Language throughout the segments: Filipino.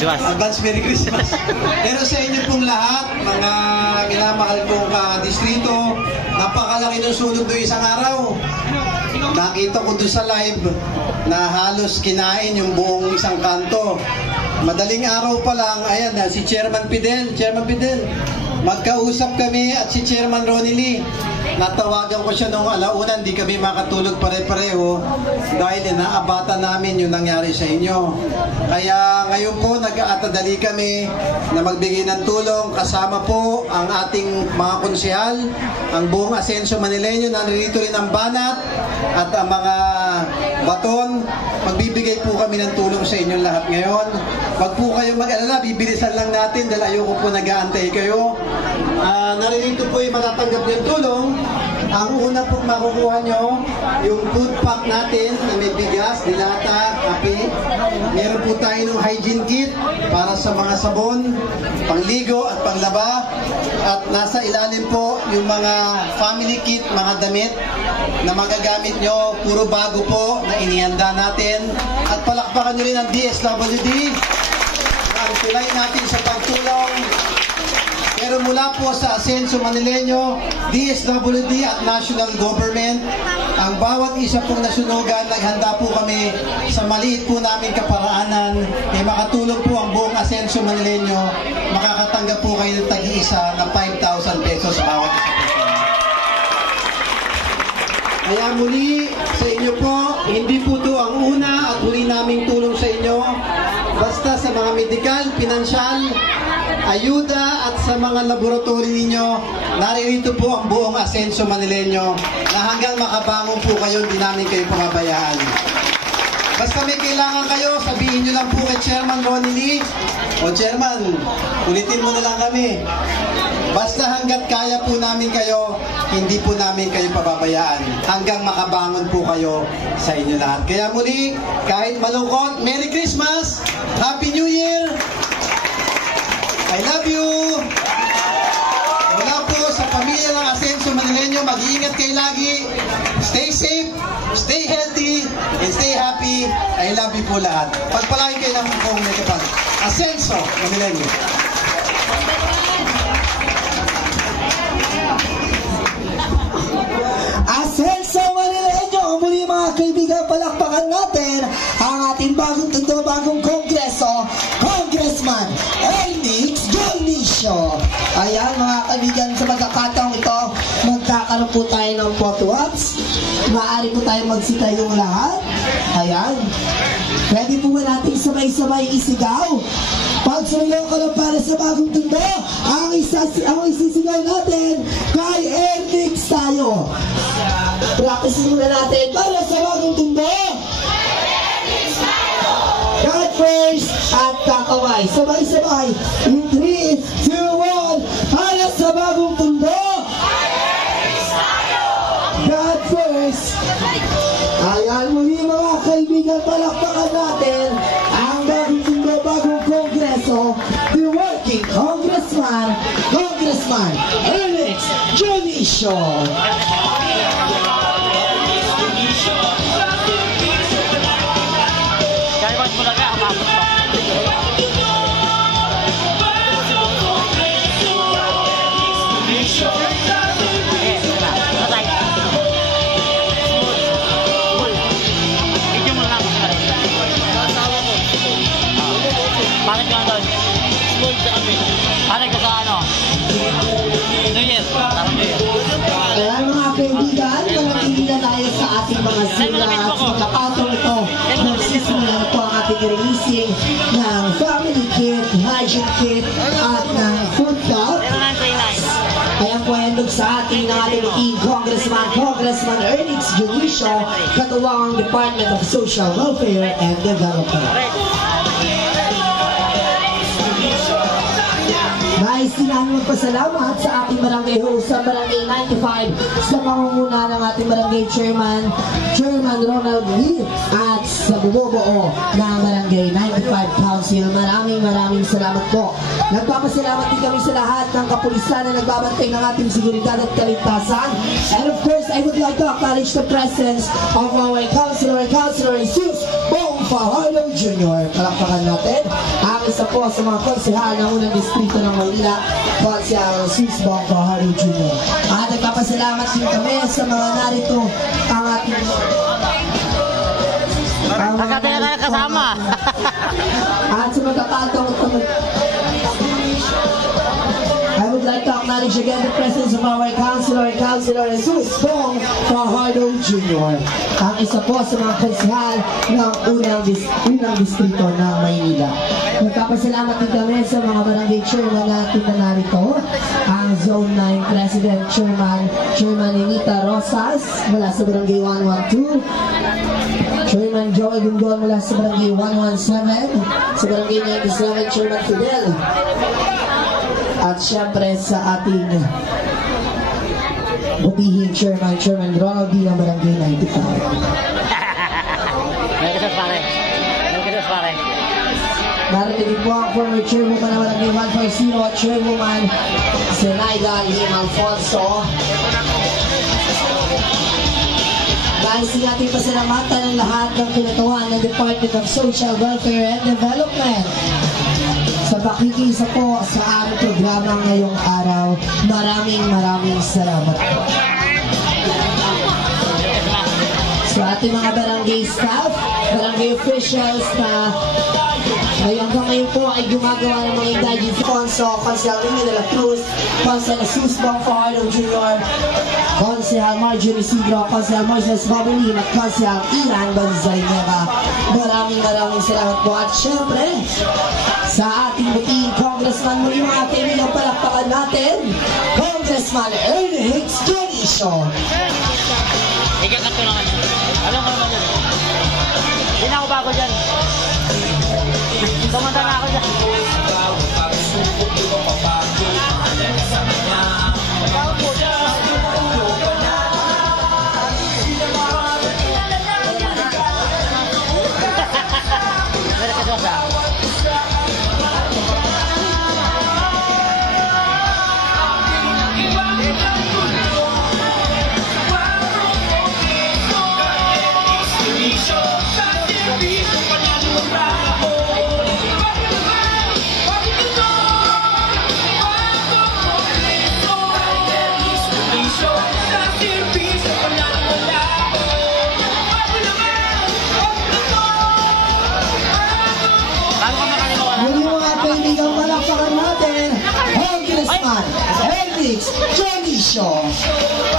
Christmas. Advance Merry Christmas. Pero sa inyo pong lahat, mga minamahal kong distrito, napakalaki ng sunog doon isang araw. Nakita ko doon sa live na halos kinain yung buong isang kanto. Madaling araw pa lang, ayan na, si Chairman Fidel, magkausap kami at si Chairman Ronnie Lee. Natawagan ko siya noong alauna, hindi kami makatulog pare-pareho dahil inaabata namin yung nangyari sa inyo. Kaya ngayon po nag-aatadali kami na magbigay ng tulong kasama po ang ating mga konsehal, ang buong Asenso Manileño, narito rin ang banat at ang mga baton. Magbibigay po kami ng tulong sa inyong lahat ngayon. Wag po kayo mag-alala, bibilisan lang natin dahil ayoko po nag-aantay kayo. Naririto po yung matatanggap yung tulong. Ang una pong makukuha nyo, yung food pack natin na may bigas, dilata, kape. Meron po tayo ng hygiene kit para sa mga sabon, pangligo at panglaba. At nasa ilalim po yung mga family kit, mga damit na magagamit nyo. Puro bago po na inihanda natin. At palakpakan nyo rin ang DSWD. Ang tulay natin sa pagtulong. Pero mula po sa Asenso Manileño, DSWD at National Government, ang bawat isa pong nasunugan, naghanda po kami sa maliit po namin kaparaanan, makatulong po ang buong Asenso Manileño, makakatanggap po kayo ng tag-iisa na 5,000 pesos sa bawat isa po. Kaya muli sa inyo po, hindi po ito ang una at huli naming tulong sa inyo. Basta sa mga medikal, pinansyal, ayuda at sa mga laboratory ninyo, naririto po ang buong Asenso Manileño na hanggang makabangon po kayo, hindi namin kayo pamabayaan. Basta may kailangan kayo, sabihin nyo lang po kay Chairman Ronnie Lee, o Chairman, ulitin mo na lang kami. Basta hanggat kaya po namin kayo, hindi po namin kayo pababayaan. Hanggang makabangon po kayo sa inyo lahat. Kaya muli, kahit malungkot, Merry Christmas! Happy New Year! I love you! Mula po sa pamilya ng Asenso Manileño, mag-iingat kayo lagi. Stay safe, stay healthy, and stay happy. I love you po lahat. Pagpalain kayo ng buong may kapal. Asenso Manileño. Asenso Manileño, muli mga kaibigan, palakpakan natin ang ating bagong tundo, bagong kongreso, Congressman Ernix Dionisio. Ayan mga kaibigan, sa pagkakataong ito, magkakaroon po tayo ng photo ops. Maaari po tayo magsita yung lahat. Ayan. Pwede po ba natin sabay-sabay isigaw? Pag sumigaw ka lang para sa bagong tundo, ang isisigaw natin kay Ernix tayo. Practice muna natin para sa bagong tundo. God first at kakaway. Sabay-sabay. In 3, 2, 1. Para sa bagong tundo. God first. Ayan muli mga kaibigan, palakpakan natin ang bagong tundo, bagong kongreso, the working congressman, Congressman Ernix Dionisio. Kaya mga kaibigan, panatili na tayo sa ating mga sila at sa pagkakataong ito, nagsisimula na po ang ating releasing ng family kit, hygiene kit at ng food cup. Ayan po ay sa ating team, Congressman Ernix Dionisio, katuwang ang Department of Social Welfare and Development. Nais din magpasalamat sa ating barangay host sa Barangay 95 sa pangunguna ng ating barangay chairman Ronald Lee at sa bumubuo ng Barangay 95 Council. Maraming salamat po. Nagpapasalamat din kami sa lahat ng kapulisan na nagbabantay ng ating seguridad at kaligtasan. And of course, I would like to acknowledge the presence of our Councilor Jesus Bong Fajardo Jr. Palakpakan natin ang isa po sa mga konsehal ng unang distrito ng Maynila, Konsehal Susbong Fajardo Jr. At nagpapasalamat din kami sa mga narito ang ating Pagkataya na kasama. At sa magkakataong I would like to acknowledge again the presence of our Councilor Jesus Bong Fajardo Jr. Ang isa po sa mga konsehal ng unang distrito ng Maynila. Nagpapasalamat din kami sa mga barangay chairman natin na narito. Ang Zone 9 President Chairman Anita Rosas mula sa Barangay 112. Chairman Joel Gundon mula sa Barangay 117. Sa Barangay 97, Chairman Fidel. At syempre sa ating butihing Chairman Ronald D. ng Barangay 95. Merry Christmas, pare. Merry Christmas, pare. Narito din po ang former Chairwoman ng Barangay 140 at Chairwoman Zenaida Lim Alfonso. Guys, natin pasalamatan ng lahat ng kinatuan ng Department of Social Welfare and Development sa pakikisa po sa aming programa ngayong araw. Maraming salamat po. Sa ating mga barangay staff, barangay officials na ngayon po ay gumagawa ng mga indigenous Conso, Consehal Rino de la Cruz, Consehal Jesus Bong Fajardo Jr., Consehal Marjorie Isidro, Consehal Moises Babelim at Consehal Ilan Banzay Neva. Maraming salamat po. At syempre, sa ating butihing Congressman, muli mga kaibigan, palakpakan natin, Congressman Ernie Hicks Jr. Ikat ako naman. Alam ko naman yun. Hindi na ako bago dyan. Tumanda na ako dyan. Merry Christmas. Hendrix Johnny Show.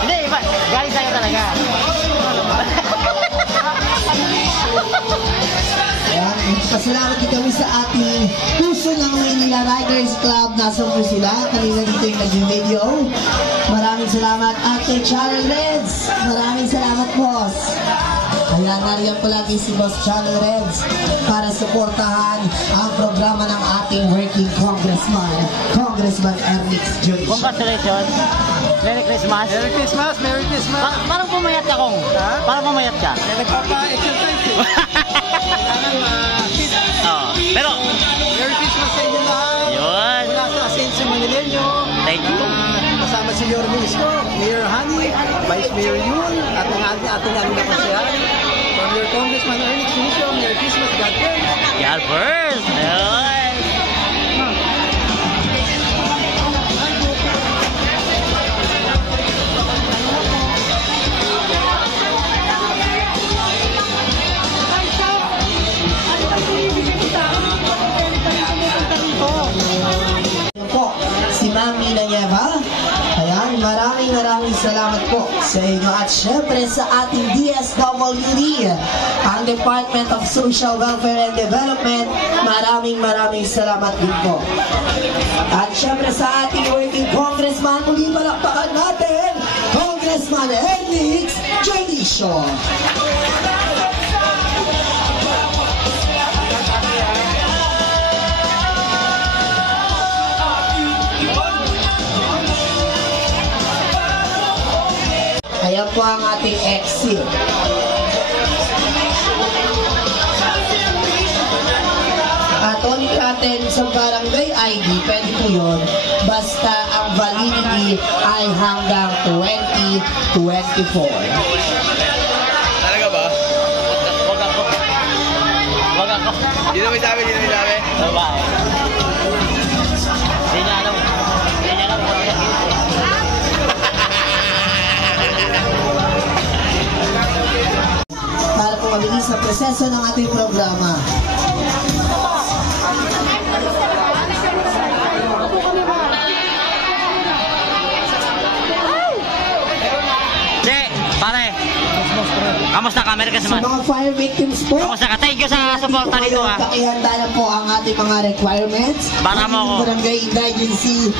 Hindi, iba. Galing sa'yo talaga. Ayan, pasalamat din kami sa ating puso ng Maynila Riders Club. Nasa mo sila. Kanina dito yung naging video. Maraming salamat Ate Channel Reds. Maraming salamat, boss. Ayan, nariyan po lagi si Boss Channel Reds para suportahan ang programa ng ating working Congressman Ernix Jr. Congratulations. Merry Christmas. Merry Christmas, Merry Christmas. Parang pumayat ka, Kong. Ha? Parang pumayat ka. Nagpapa-exercise eh. Pero, Merry Christmas sa inyo lahat. yun. Mula sa Ascenso Manileño. Thank you. Kasama si Mayor Misko, Mayor Hani, Vice Mayor Yun, at ang ating na konsehal. From your Congressman Ernix Jr. Merry Christmas, God bless. God first. Ayun. Si Mami Nanyeva. Ayan, maraming salamat po sa inyo. At syempre sa ating DSWD, ang Department of Social Welfare and Development, maraming salamat din po. At syempre sa ating working Congressman, muli palakpakan natin, Congressman Ernix Jr. Ayan po ang ating exit. At ulit natin sa barangay ID, pwede po yun, basta ang validity ay hanggang 2024. Talaga ba? Wag ako. Hindi naman sabi. Babae. Hindi niya alam. Para po mabilis na proseso ng ating programa. Pare, kamusta ka? Amerikas Sa man? mga fire victims po, Kamusta ka? Thank you sa suporta dito ha. pakihanda na po ang ating mga requirements. Para mo ako. Barangay Indigency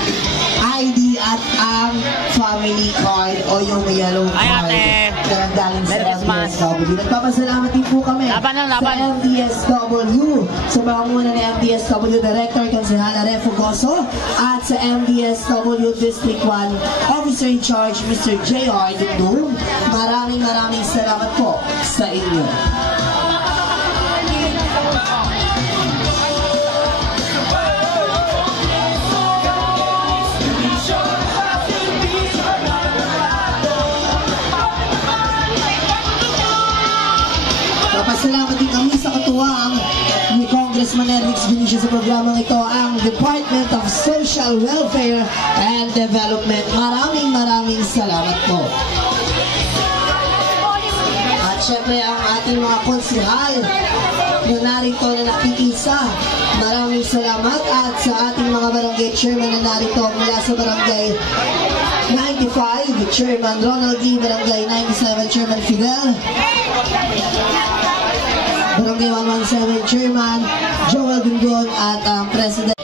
ID at ang family card o yung yellow Ay, card. ate. Na galing sa Merry Christmas. MDSW. Nagpapasalamat din po kami Laban lang, laban. sa MDSW. Sa mga muna ni MDSW Director Kansehala Refo Goso at sa MDSW District 1 Officer in Charge Mr. J.R. Dundum. Maraming salamat po sa inyo. Papasalamat din kami sa katuwang ni Congressman Ernix Benicio sa programang ito, ang Department of Social Welfare and Development. Maraming salamat po. At syempre ang ating mga konsihal na narito na nakikisa. Maraming salamat at sa ating mga barangay chairman na narito mula sa barangay 95, Chairman Ronald D. Barangay 97, Chairman Fidel. Barangay 117, Chairman Joel Dundon at ang President.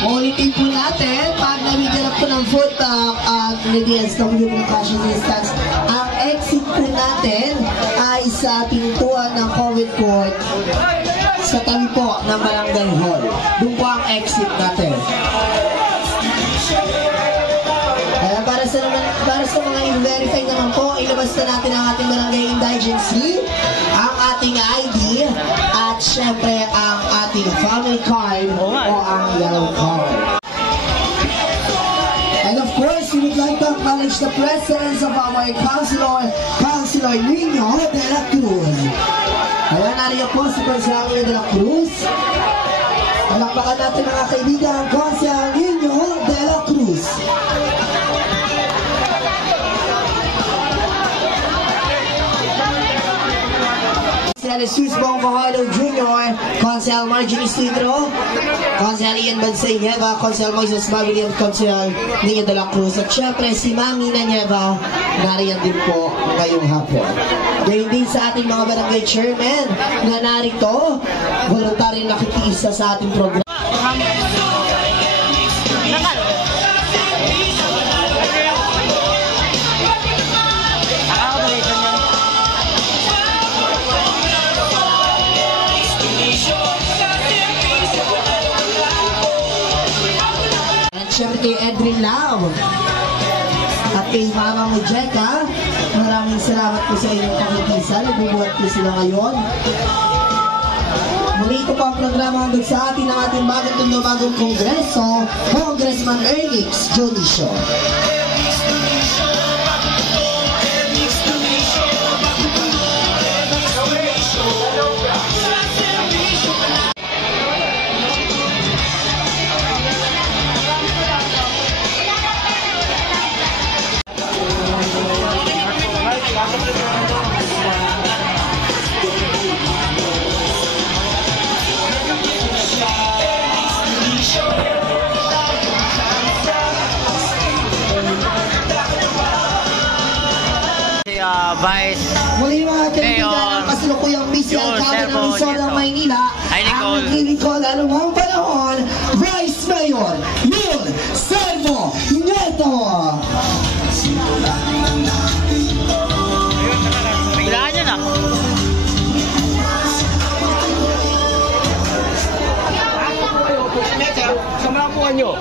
Ulitin po natin, pag nabigyan po ng food at MDSW ng cash assistance, ang exit po natin ay sa pintuan ng COVID court sa tabi po ng Barangay Hall. Doon po ang exit natin. Kaya para sa mga i-verify naman po, ilabas na natin ang ating barangay indigency, ang ating ID, at syempre ang ating family card o ang yellow card. And of course, we would like to acknowledge the presence of our Councilor Nino de la Cruz. Kaya nariyan po si Councilor Nino de la Cruz. Palakpakan natin mga kaibigan ang Councilor Nino de la Cruz. Consel Jesus Bongcojalo Jr., Consel Marjorie Isidro, Consel Ian Bansay Nieva, Consel Moises Mabilian, Consel Nino de la Cruz, at syempre si Mami na Nieva, nariyan din po ngayong hapon. Gayun din sa ating mga barangay chairman na narito, voluntaryo nakikiisa sa ating program. Siyempre kay Edrin Lau at kay Mama Mujeka, maraming salamat po sa inyong pakikisa. Nabubuhat po sila ngayon. Muli ito po ang programa hanggang sa atin ng ating bagong kongreso, Congressman Ernix Benicio. Vice Muli mga kaibigan, Mayor, ang kasalukuyang Missy yun, Alcalde ng Servo, Luzon ng Nieto. Maynila, Ay, Nicole. ang naglilingkod anumang panahon, Vice Mayor Yul Servo Nieto. biglaan yun ah. naman nyo.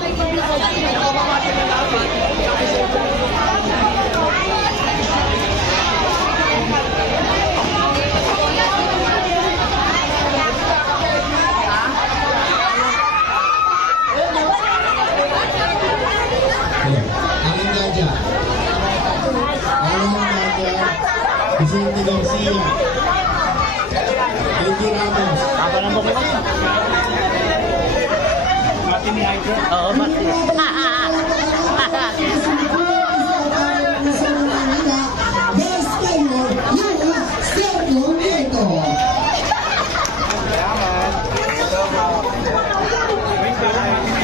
Vicente Garcia, Eddie Ramos, Apa ng buko? Martin ni Hydro? Oo, Martin. Best Mayor, Sergio Nieto.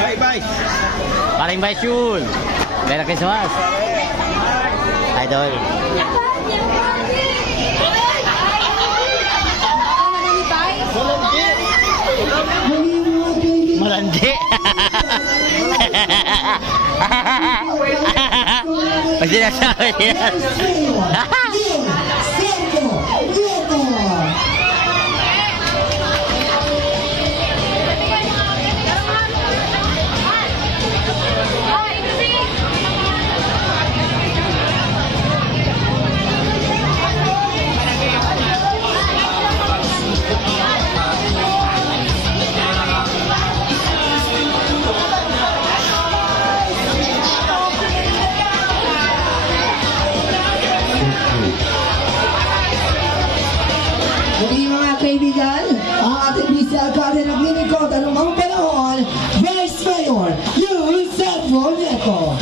Bye-bye. Paring Vice yun. Merry Christmas. Idol. Malandi. Pag sinasabi yan. Sergio Nieto. Muli mga kaibigan, ang ating Vice Alcalde ng Lingkod anumang panahon, Vice Mayor Sergio Nieto.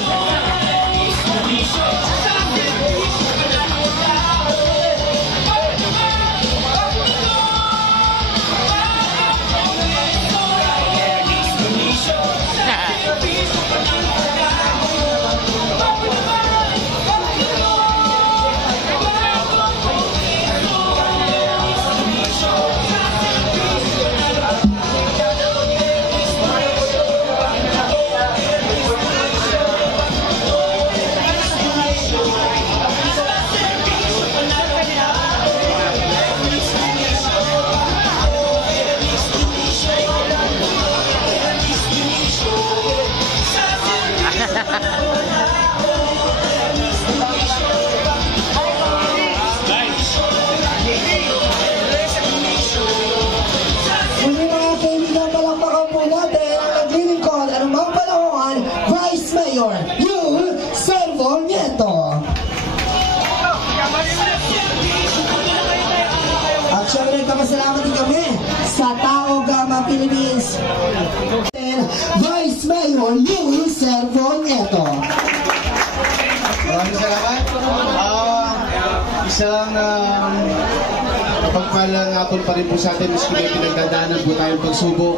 Muli mga kaibigan, palakpakan po natin ang naglilingkod anumang panahon, Vice Mayor Sergio Nieto. At syempre nagpapasalamat din kami sa Tao Gama Philippines. Vice Mayor Sergio Nieto. Maraming salamat. Isang pagpalang hapon pa rin po sa atin, miski may pinagdadaanan po tayong pagsubok.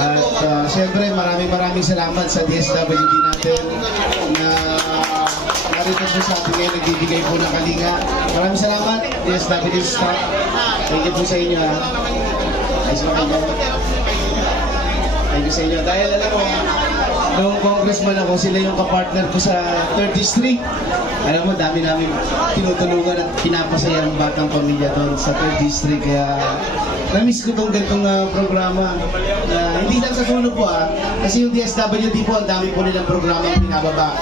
At siyempre maraming salamat sa DSWD natin na narito po sa atin ngayon, nagbibigay po ng kalinga. Maraming salamat, DSWD staff. Thank you po sa inyo. Thank you sa inyo. Dahil alam mo, noong congressman ako, sila yung kapartner ko sa 3rd District. Alam mo, dami namin tinutulungan at pinapasaya ang batang pamilya doon sa 3rd District. Kaya na-miss ko itong ganitong programa. Hindi lang sa tulog po kasi yung DSWD po, ang dami po nilang programa ang pinababa.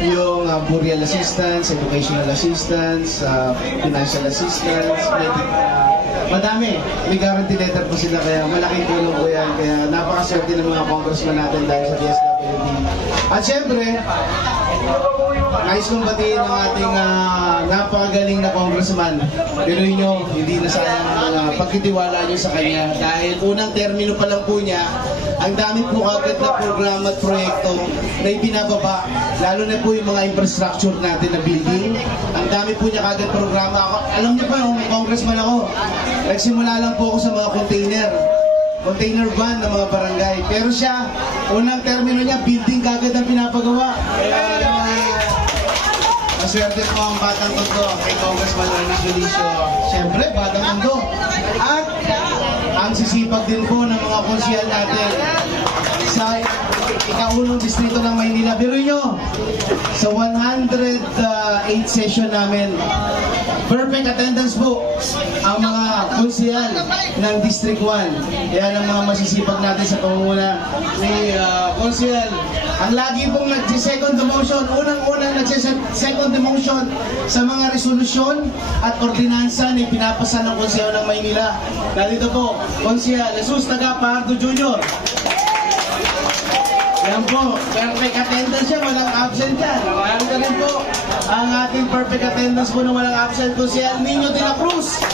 Yung burial assistance, educational assistance, financial assistance, madami. May guarantee letter po sila, kaya malaking tulong po yan. Kaya napakaswerte ng mga congressman natin dahil sa DSWD. At syempre, nais kong batiin ang ating napakagaling na congressman. Pero nyo, hindi na sayang ang pagkitiwala nyo sa kanya. Dahil unang termino pa lang po niya, ang dami po agad na programa at proyekto na ipinababa. Lalo na po yung mga infrastructure natin na building. Ang dami po niya agad programa. Alam niyo pa, nung congressman ako, nagsimula lang po ako sa mga container van ng mga barangay. Pero siya, unang termino niya, building kagad ang pinapagawa. Maswerte po ang Batang Tondo kay Congressman Ernie Junicio. Siyempre, Batang Tondo. At ang sisipag din po ng mga konsyal natin sa ikaunong distrito ng Maynila. Biro nyo, sa 108 session namin, perfect attendance po ang mga konsehal ng District 1. Yan ang mga masisipag natin sa pamumuna ni konsehal. Ang lagi pong nag-second demotion, unang-unang nag-second demotion sa mga resolusyon at ordinansa na pinapasa ng Konseho ng Maynila. Dito po, Konsehal Jesus Tagapardo Jr. Yan po, perfect attendance siya, walang absent yan. Ano ka rin po, ang ating perfect attendance po na walang absent, Konsehal Nino de la Cruz.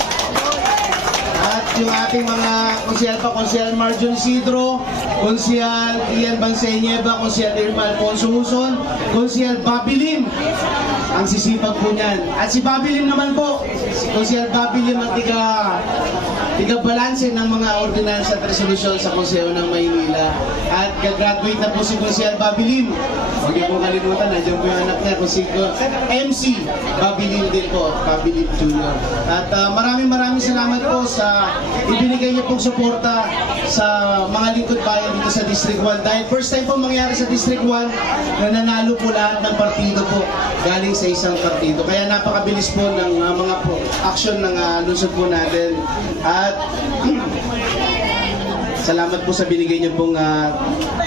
At yung ating mga konsehal pa, Konsehal Marjon Isidro, Konsehal Ian Bansenyeba, Konsehal Irma Alfonso Huson, Konsehal Bobby Lim, ang sisipag po niyan. At si Bobby Lim naman po, si Konsehal Bobby Lim ang tiga-balanse ng mga ordinansa at resolusyon sa Konseho ng Maynila. At gagraduate na po si Konsehal Bobby Lim. Huwag niyo pong kalimutan, nandiyan po yung anak niya, MC Bobby Lim din po, Bobby Lim Jr. At maraming salamat po sa ibinigay niyo pong suporta sa mga lingkod bayan dito sa District 1. Dahil first time po mangyari sa District 1 na nanalo po lahat ng partido po galing sa isang partido. Kaya napakabilis po ng mga action ng lungsod po natin. At salamat po sa binigay niyo pong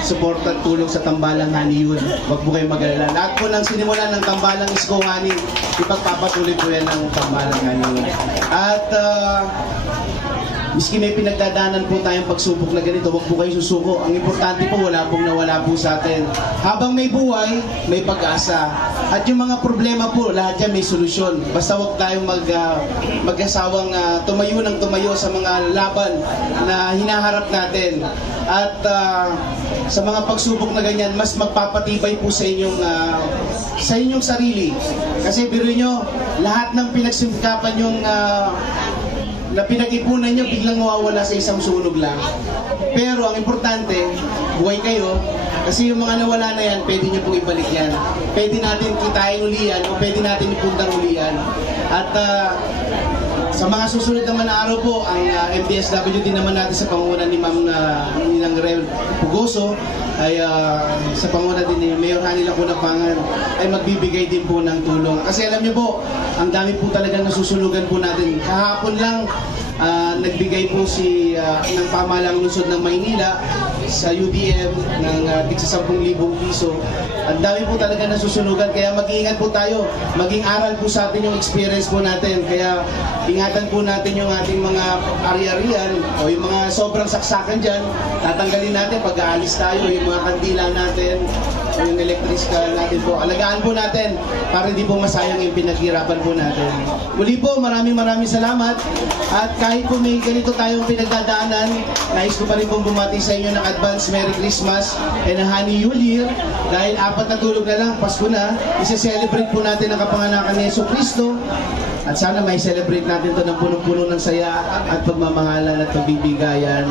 suporta at tulong sa Tambalang Honey Yun. Huwag po kayong mag-alala. Lahat po ng sinimulan ng Tambalang Isko Honey, ipagpapatuloy po yan ng Tambalang Honey Yun. At miski may pinagdadaanan po tayong pagsubok na ganito, huwag po kayo susuko. Ang importante po, wala pong nawala po sa atin. Habang may buhay, may pag-asa. At yung mga problema po, lahat yan may solusyon. Basta huwag tayong mag-asawang tumayo sa mga laban na hinaharap natin. At sa mga pagsubok na ganyan, mas magpapatibay po sa inyong sarili. Kasi biruin nyo, lahat ng pinagsikapan yung na pinag-ipunan nyo, biglang mawawala sa isang sunog lang. Pero ang importante, buhay kayo, kasi yung mga nawala na yan, pwede nyo pong ibalik yan. Pwede natin kitain uli yan, o pwede natin ipundang uli yan. At sa mga susunod naman na araw po, ang MDSW din naman natin sa pangunguna ni Ma'am Ninang Rel Pugoso, ay sa pangunguna din ni Mayor Hani Lacunapangan, ay magbibigay din po ng tulong. Kasi alam niyo po, ang dami po talagang nasusunugan po natin. Kahapon lang, nagbigay po ng pamahalang lungsod ng Maynila sa UDM ng tigsa 10,000 piso. Ang dami po talaga nasusunugan, kaya mag-iingat po tayo. Maging aral po sa atin yung experience po natin. Kaya ingatan po natin yung ating mga ari-arian o yung mga sobrang saksakan dyan. Tatanggalin natin pag-aalis tayo, yung mga kandila natin, yung electrical natin po. Alagaan po natin para hindi po masayang yung pinaghirapan po natin. Muli po, maraming salamat. At kahit po may ganito tayong pinagdadaanan, nais ko pa rin pong bumati sa inyo ng advance Merry Christmas and a Happy New Year. Dahil 4 na tulog na lang, Pasko na, isa-celebrate po natin ang kapanganakan ni Yeso Cristo. At sana may celebrate natin ito ng punong-puno ng saya at pagmamahalan at pagbibigayan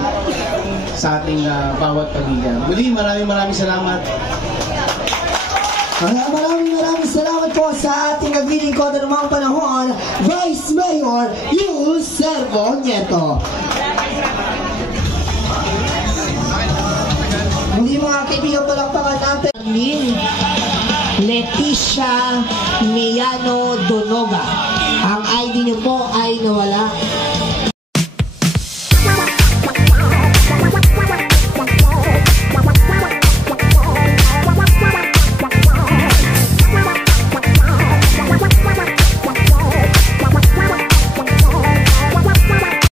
sa ating bawat pamilya. Muli, maraming salamat. Maraming salamat po sa ating naglilingkod ng mga panahon, Vice Mayor Yul Servo Nieto. Muli mga kaibigan, palakpakan natin Leticia Miano Donoga. Ang ID niyo po ay nawala.